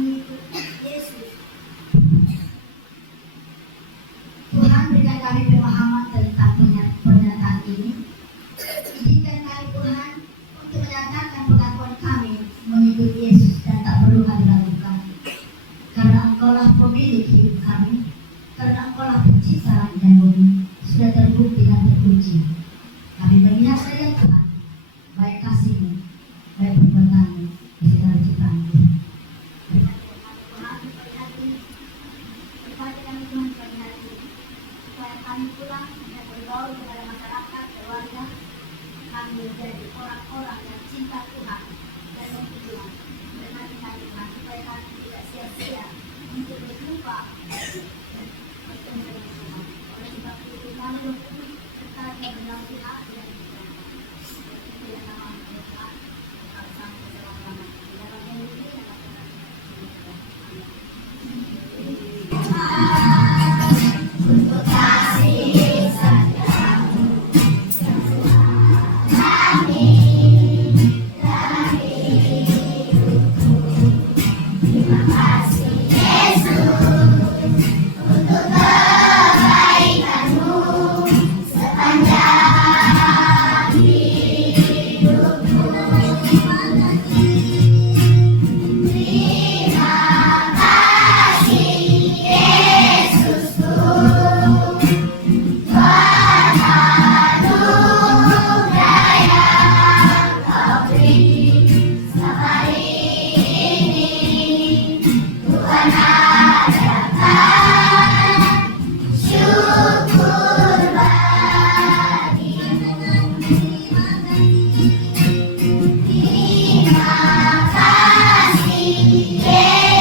mengikuti Yesus. Tuhan berikan kami pemahaman tentang pernyataan ini. Izinkan kami Tuhan untuk menyatakan pengakuan kami mengikuti Yesus dan tak perlu kami lakukan. Karena Engkaulah pemilik hidup kami, karena Engkaulah pencipta langit dan bumi, sudah terbukti dan terpuji. Kami melihat saja Tuhan, baik kasih-Mu, baik perbuatan-Mu di segala ciptaan-Mu. Berkati kami Tuhan pagi hari ini, supaya kami pulang dan bergaul kepada masyarakat, keluarga, kami menjadi orang-orang yang cinta Tuhan dan mengikuti Tuhan. Berkati kami Tuhan, supaya kami tidak sia-sia untuk berjumpa bertemu dengan Tuhan. Oleh sebab itu kami berkati berkati berdalam hati dan tidak nama Tuhan sampai selama-lamanya. Di dalam ini yang akan untuk kasih setiamu kami hidupku. Terima kasih Yesus untuk kebaikan-Mu sepanjang hidupku. Terima kasih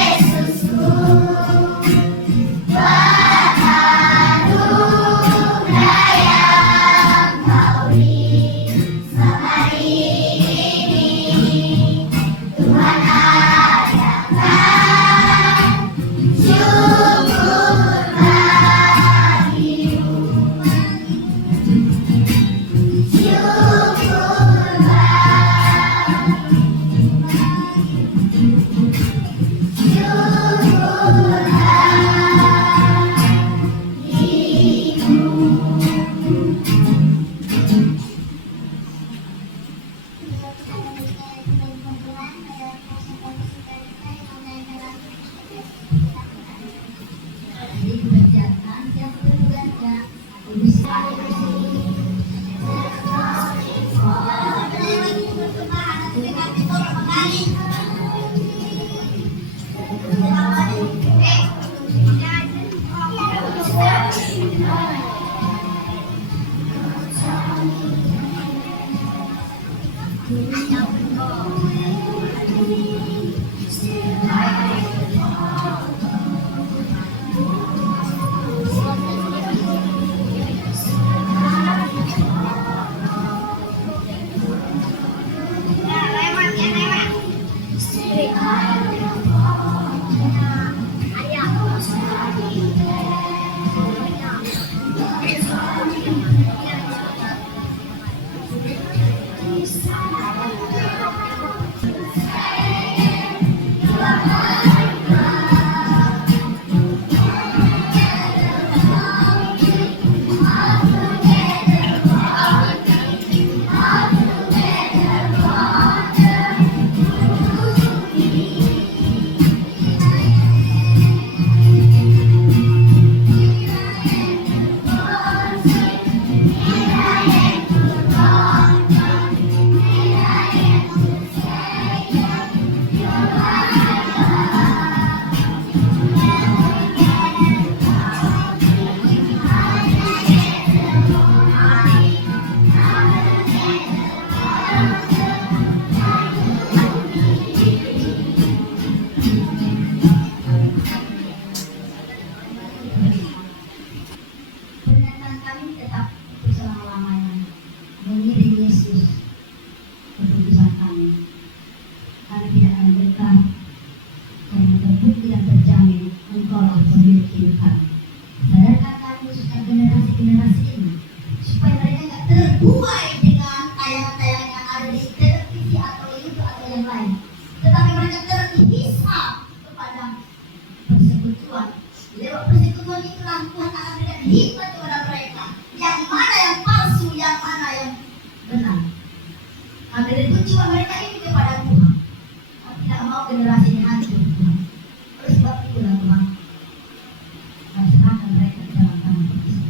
Yesusku, Tuhan anugerah yang Kau beri selama ini. Tuhan adakan syukur bagimu. Terima kasih Yesusku, Tuhan anugerah yang Kau beri selama ini. Tuhan adakan syukur bagimu. Syukur yang lain, tetapi mereka terpisah kepada Ambil itu jiwa mereka ini kepada Tuhan. Tidak mau generasi ini hancur. Oleh sebab itulah Tuhan kami serahkan mereka ke dalam tangan Tuhan.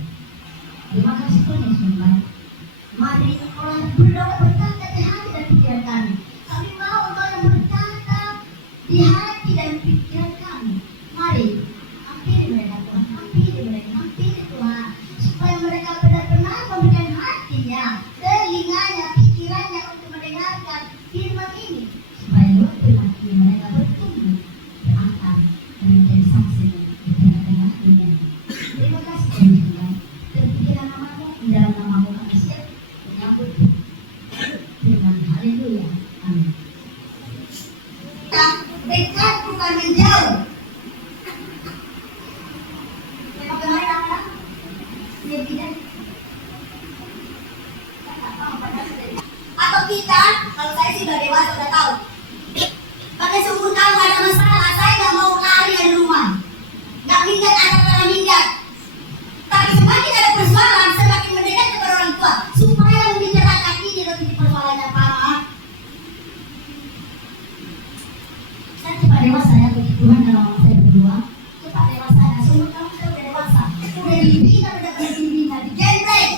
Terima kasih Tuhan Yesus membantu. Mari orang berdoa berkata di hati dan pikiran kami. Kami mau engkau yang berkata di hati dan pikiran kami. Mari hampiri mereka Tuhan, hampiri mereka, hampiri Tuhan, supaya mereka benar-benar memberikan hatinya, telinganya, pikirannya untuk mendengarkan firman ini, supaya waktu nanti mereka bertumbuh, berangkat dan menjadi saksi di tengah-tengah dunia. Terima kasih Tuhan. Terpujilah namamu, di dalam namamu kami siap menyambut firman. Haleluya. Amin. Dekat bukan menjauh. Memang kemarin apa? Dia bilang atau kita, kalau saya sih udah dewasa udah tahu. Pakai seumur tahun ada masalah, saya nggak mau lari dari rumah, nggak minggat ada cara minggat. Tapi semakin ada persoalan, semakin mendekat kepada orang tua, supaya membicarakan ini dan ini persoalannya parah. Saya cepat dewasa ya, puji Tuhan kalau saya berdua. Cepat dewasa ya, seumur tahun saya udah dewasa, udah dibina, udah dibina, digendeng.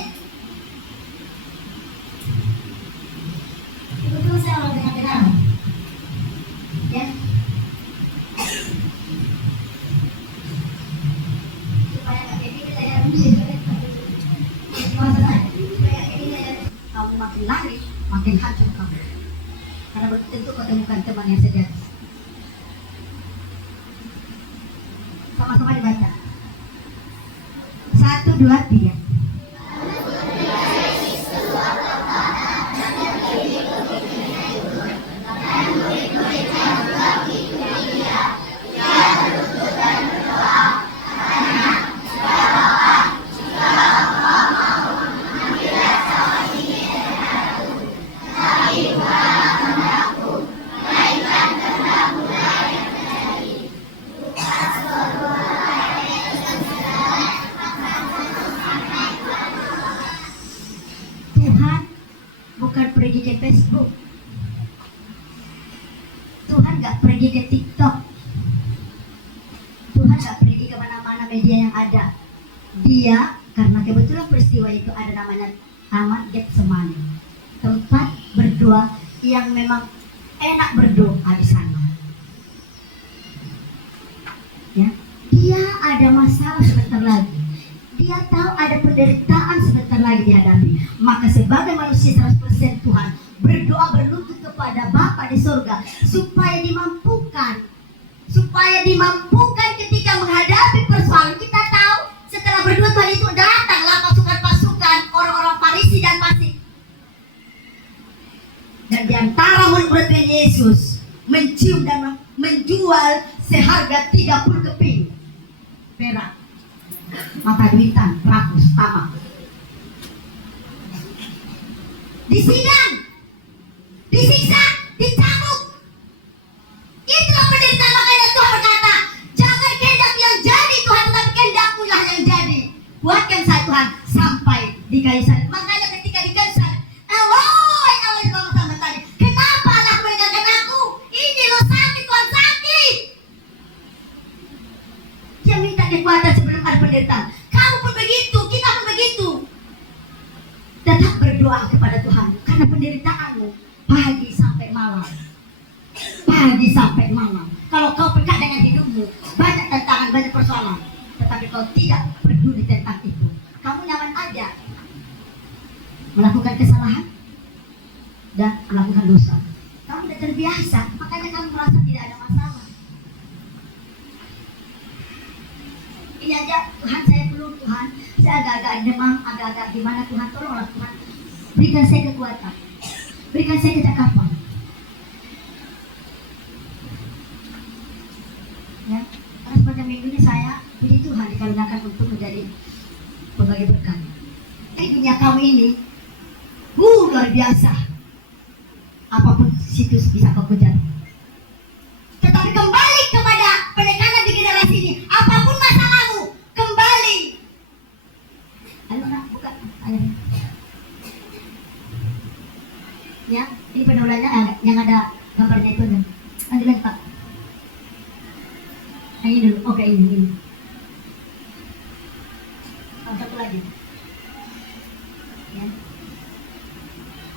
Betul saya orang dengar-dengar. Ya. Supaya nggak kayak gini saya harus kamu makin lari, makin hancur kamu. Karena belum tentu kau temukan teman yang sejati. Sama-sama dibaca. 1, 2, 3. Tuhan bukan pergi ke Facebook. Tuhan gak pergi ke TikTok. Tuhan gak pergi ke mana-mana media yang ada. Dia, karena kebetulan peristiwa itu ada namanya Taman Getsemani, tempat berdoa yang memang enak berdoa di sana. Ya, dia ada masalah sebentar lagi. Dia tahu ada penderitaan sebentar lagi dihadapi. Maka sebagai manusia 100% Tuhan berdoa berlutut kepada Bapa di surga supaya dimampukan ketika menghadapi persoalan. Kita tahu setelah berdoa Tuhan itu datanglah pasukan-pasukan orang-orang Farisi dan Fasik. Dan di antara murid-murid Yesus mencium dan menjual seharga 30 keping perak, mata duitan, rakus, tamak. Disidang, disiksa, dicambuk. Itulah penderitaan. Makanya Tuhan berkata, jangan kehendak yang jadi Tuhan, tetapi kehendak-Mu lah yang jadi. Buatkan saya Tuhan sampai di kayu salib. Makanya ketika di kayu salib, Eloi, Eloi sama tadi, kenapa anakku meninggalkan aku? Ini loh sakit, Tuhan sakit. Dia minta kekuatan sebelum ada penderitaan. Kamu pun begitu, kita pun begitu. Tetap berdoa kepada Tuhan, karena penderitaanmu pagi sampai malam. Pagi sampai malam. Kalau kau peka dengan hidupmu, banyak tantangan, banyak persoalan, tetapi kau tidak peduli tentang itu, kamu nyaman aja melakukan kesalahan dan melakukan dosa. Kamu sudah terbiasa, makanya kamu merasa tidak ada masalah. Ini aja, Tuhan saya belum, Tuhan saya agak-agak demam, agak-agak gimana, Tuhan tolonglah Tuhan, berikan saya kekuatan, berikan saya kecakapan. Ya, karena sepanjang minggu ini saya puji Tuhan dikaruniakan untuk menjadi pembagi berkat. Dunia kamu ini luar biasa. Apapun situs bisa kau kejar. Tetapi kembali kepada penekanan di generasi ini. Apapun masalahmu, kembali. Ayo nak buka. Ayo. Ya. Ini penulanya yang ada gambarnya itu kan. Lanjut lagi Pak. Nah, ini dulu. Oke, ini. Oh, satu lagi. Ya.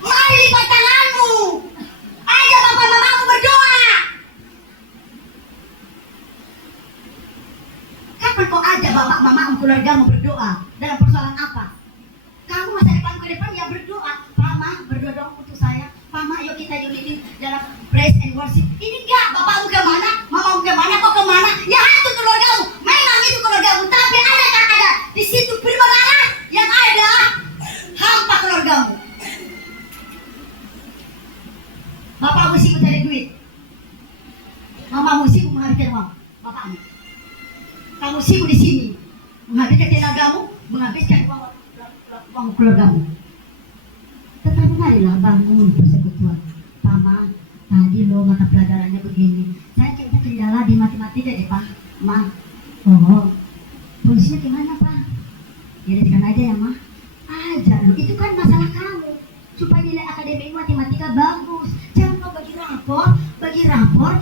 Mari lipat tanganmu. Ayo bapak mamamu berdoa. Kapan kau ajak bapak mamamu keluargamu berdoa? Dalam persoalan apa? Kamu masa depan ke depan ya berdoa. Mama berdoa dong untuk saya. Mama ayo kita unity dalam praise and worship. Ini enggak, bapakmu kemana? Mamamu kemana? Kau kemana? Ya itu keluargamu. Memang itu keluargamu. Tapi ada di situ firman yang ada hampa keluargamu. Bapakmu sibuk cari duit. Mamamu sibuk menghabiskan uang. Bapakmu. Kamu sibuk di sini menghabiskan tenagamu, menghabiskan uang keluargamu. Tetapi marilah bangun persekutuan. Mama, tadi lo mata pelajarannya begini. Saya kayaknya kendala di matematika deh Pak. Ma, oh, fungsinya gimana Pak? Ya sekarang aja ya Ma. Aja lo, itu kan masalah kamu. Supaya nilai akademik matematika bagus. Jangan kau bagi rapor.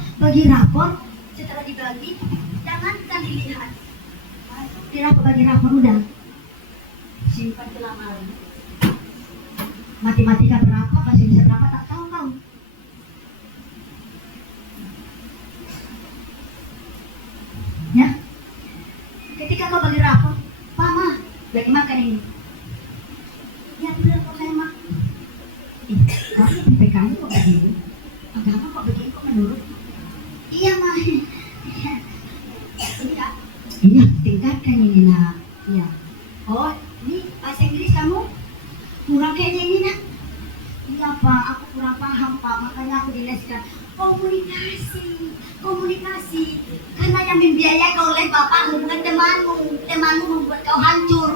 Setelah dibagi, jangan dilihat. Bagi rapor udah. Simpan ke lemari. Matematika berapa, bahasa Indonesia berapa, tak tahu kau. Ya, ketika kau bagi rapor, Mama, lagi makan ini. Ya benar kok saya mak. Kamu PPKM kok begini? Agama kok begini, kok menurut? Iya mah. Ini kak, ini tingkatkan ini nak. Iya. Oh, ini bahasa Inggris kamu kurang kayaknya ini nak. Iya Pak, aku kurang paham Pak, makanya aku dileskan. Komunikasi. Karena yang membiayai kau oleh bapakmu bukan temanmu membuat kau hancur.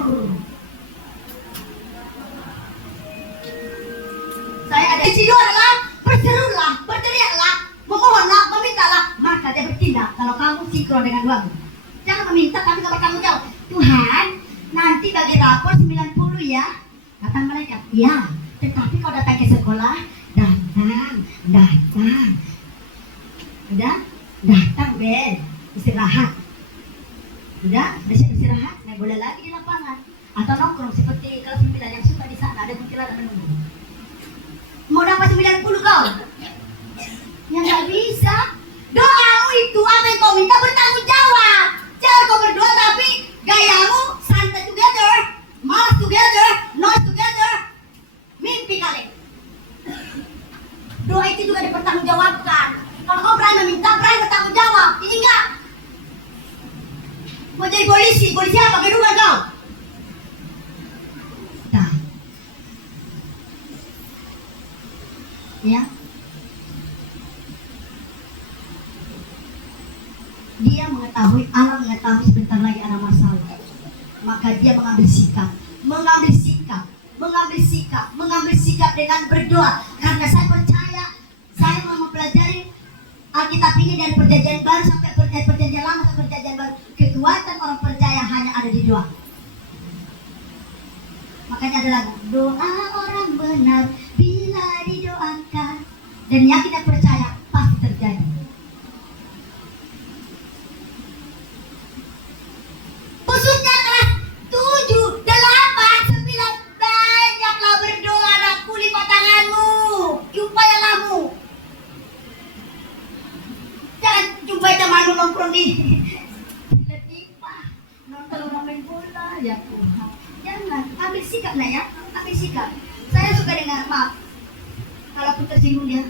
Saya ada isi doa adalah berserulah, berteriaklah, memohonlah, memintalah, maka dia bertindak. Kalau kamu sinkron dengan doamu, jangan meminta tapi kalau kamu jawab, Tuhan, nanti bagi rapor 90 ya. Kata malaikat, ya. Tetapi kau datang ke sekolah, datang. Udah, datang Ben, istirahat. Udah istirahat, nggak boleh lagi di lapangan. Atau nongkrong seperti kelas 9 yang suka di sana ada kuntilanak menunggu. Mau dapat 90 kau? Ya nggak bisa. Doamu itu apa yang kau minta bertanggung jawab. Jangan kau berdoa tapi gayamu santai together, malas together, noise together. Mimpi kali. Doa itu juga dipertanggungjawabkan. Kalau kau berani meminta, berani bertanggung jawab. Ini enggak. Mau jadi polisi apa? Kedua kau. Nah. Ya. Dia mengetahui, Allah mengetahui sebentar lagi ada masalah. Maka dia mengambil sikap dengan berdoa. Karena saya percaya, saya mau mempelajari Alkitab ini dari perjanjian baru sampai perjanjian lama sampai perjanjian baru. Kekuatan orang percaya hanya ada di doa. Makanya ada lagu, doa orang benar bila didoakan dan yakin dan percaya pasti terjadi. Khususnya kelas 7, 8, 9, banyaklah berdoa dan lipat tanganmu, jumpailah. Jangan jumpai temanmu nongkrong di Letifah, nonton orang main bola, ya Tuhan. Jangan, ambil sikap nak ya, ambil sikap. Saya suka dengar, maaf, kalau aku tersinggung dia,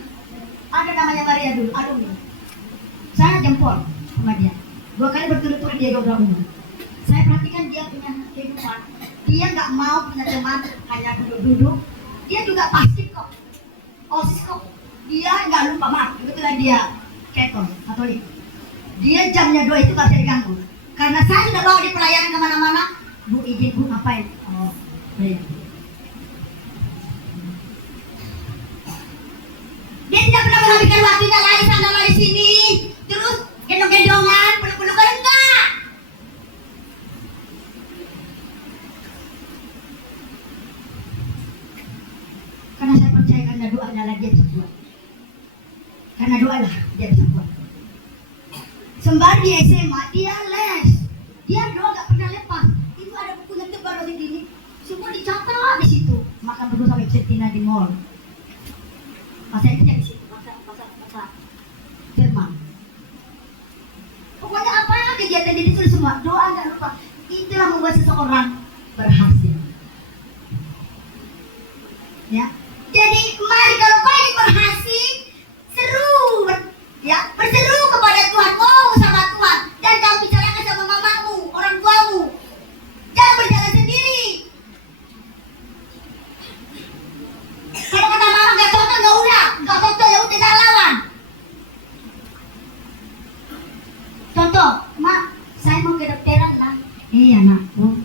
ada namanya Maria dulu, aduh, saya jempol sama dia, 2 kali berturut-turut dia doa umum. Saya perhatikan dia punya kehidupan, dia nggak mau punya teman, hanya duduk-duduk. Dia juga pasti kok, OSIS kok, dia nggak lupa, maaf, kebetulan dia Katolik. Dia jamnya 2 itu nggak bisa diganggu, karena saya sudah bawa di pelayanan kemana-mana. Bu izin bu ngapain? Oh, baik. Dia tidak pernah menghabiskan waktunya lari sana lari sini, terus gendong-gendongan, peluk-pelukan enggak. Karena saya percaya karena doanya lagi yang sebuah. Karena doa lah dia bisa kuat. Sembari di SMA dia les, dia doa gak pernah lepas. Itu ada bukunya tebal dari ini, semua dicatat di situ. Makan berdua sampai Tina di mall. Bahasa Inggrisnya di situ, bahasa Jerman. Pokoknya apa kegiatan dia ditulis semua, doa gak lupa. Itulah membuat seseorang berhasil. Ya, jadi mari kalau kau ingin berhasil, seru, ya, berseru kepada Tuhan, ngomong sama Tuhan, dan kau bicarakan sama mamamu, orang tuamu. Jangan berjalan sendiri. Kalau kata mama nggak cocok, nggak cocok ya udah jangan lawan. Contoh, mak, saya mau kedokteran lah. Anakku,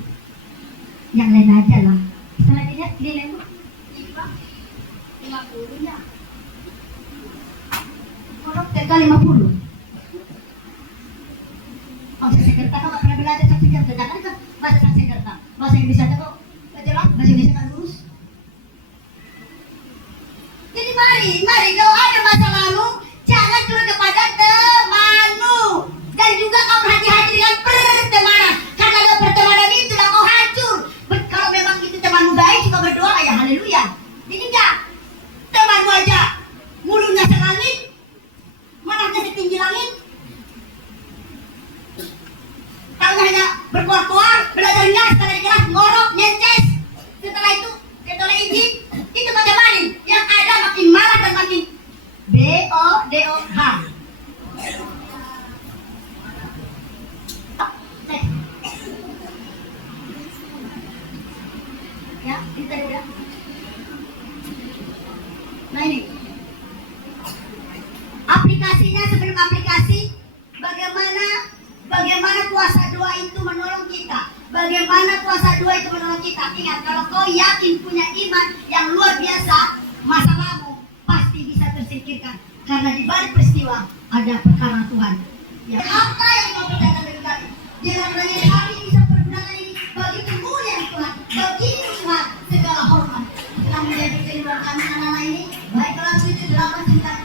yang lain aja lah. Setelah dilihat nilaimu 50 ya. Dokter kali 50. Bahasa Sanskerta kok gak pernah belajar Sanskerta, jangan kan bahasa Sanskerta. Bahasa Indonesia kok gak jelas, bahasa Indonesia kan lurus. Jadi mari kalau ada masa lalu, jangan turun kepada temanmu. Dan juga kau berhati-hati dengan pertemanan. Karena dengan pertemanan itu dah kau hancur. Kalau memang itu temanmu baik, suka berdoa, ya haleluya. Jadi enggak, temanmu aja mulutnya selangit, manahnya setinggi langit. Kalau hanya berkoar-koar, belajarnya setelah jelas ngorok, nyences. Setelah itu, setelah izin, itu bagaimana? Yang ada makin marah dan makin B-O-D-O-H. Ya, kita udah. Nah ini aplikasinya. Sebelum aplikasi, bagaimana kuasa doa itu menolong kita, bagaimana kuasa doa itu menolong kita. Ingat, kalau kau yakin punya iman yang luar biasa, masalahmu pasti bisa tersingkirkan, karena di balik peristiwa ada perkara Tuhan. Ya, apa yang kau percayakan dari kami, jangan lagi kami bisa pergunakan ini bagi kemuliaan Tuhan, bagi Tuhan segala hormat. Telah menjadi kehidupan kami anak-anak ini, baik kelas 7, 8, 9,